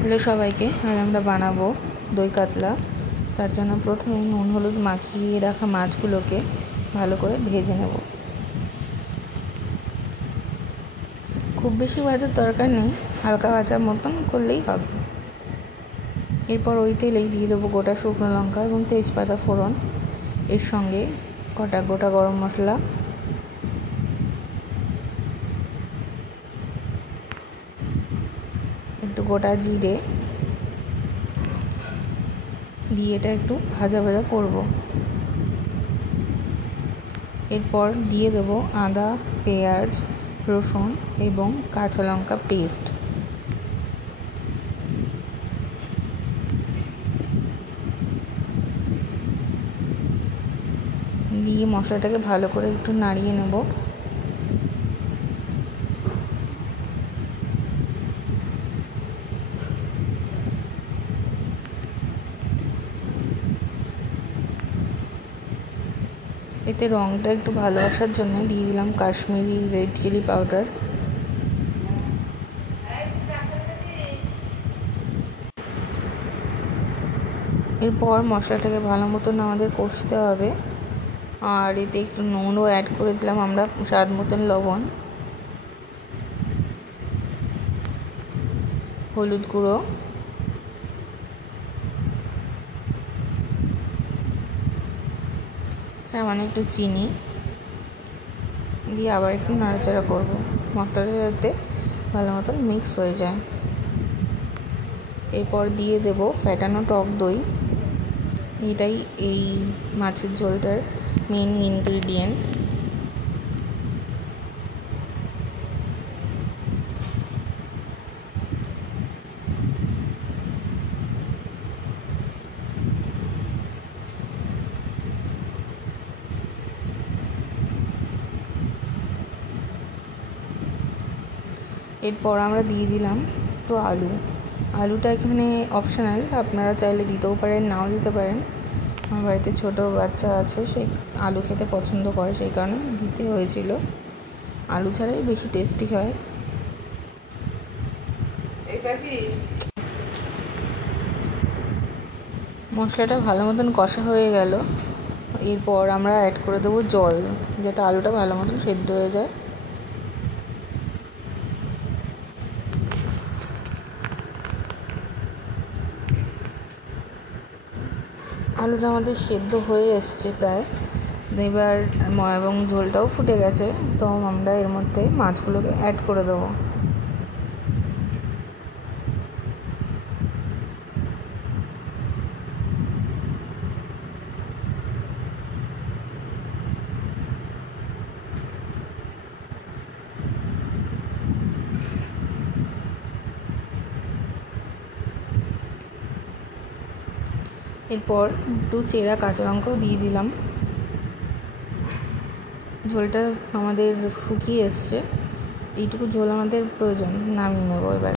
Hello সবাইকে, আজ আমরা বানাবো দই কাতলা। তার জন্য প্রথমে নুন হলুদ মাখিয়ে রাখা মাছগুলোকে ভালো করে ভেজে নেব। খুব বেশি ভাজার দরকার নেই, হালকা ভাজার মতন করলেই হবে। এরপর ওই তেলেই দিয়ে দেবো গোটা শুকনো লঙ্কা এবং তেজপাতা ফোড়ন, এর সঙ্গে কটা গোটা গরম মশলা, একটু গোটা জিরে দিয়ে এটা একটু ভাজা ভাজা করব। এরপর দিয়ে দেবো আদা, পেঁয়াজ, রসুন এবং কাঁচা লঙ্কা পেস্ট। দিয়ে মশলাটাকে ভালো করে একটু নাড়িয়ে নেব। এতে রঙটা একটু ভালো আসার জন্য দিয়ে দিলাম কাশ্মীরি রেড চিলি পাউডার। এরপর মশলাটাকে ভালো মতন আমাদের কষতে হবে, আর এতে একটু নুনও অ্যাড করে দিলাম আমরা, স্বাদ মতন লবণ, হলুদ গুঁড়ো, সামান্য একটু চিনি দিয়ে আবার একটু নাড়াচাড়া করব, মশলাটা যাতে ভালো মতন মিক্স হয়ে যায়। এরপর দিয়ে দেব ফ্যাটানো টক দই। এটাই এই মাছের ঝোলটার মেন ইনগ্রিডিয়েন্ট। এরপর আমরা দিয়ে দিলাম একটু আলুটা এখানে অপশনাল, আপনারা চাইলে দিতেও পারেন, নাও দিতে পারেন। আমার বাড়িতে ছোটো বাচ্চা আছে, সে আলু খেতে পছন্দ করে, সেই কারণে দিতে হয়েছিল। আলু ছাড়াই বেশি টেস্টি হয়। মশলাটা ভালো মতন কষা হয়ে গেল। এরপর আমরা অ্যাড করে দেবো জল, যাতে আলুটা ভালো মতন সেদ্ধ হয়ে যায়। আলুটা আমাদের সেদ্ধ হয়ে এসছে প্রায়, এবার এবং ঝোলটাও ফুটে গেছে, তো আমরা এর মধ্যে মাছগুলোকে অ্যাড করে দেবো। এরপর একটু চেরা কাঁচা লঙ্কাও দিয়ে দিলাম। ঝোলটা আমাদের শুকিয়ে এসছে, এইটুকু ঝোল আমাদের প্রয়োজন, নামিয়ে নেবো এবার।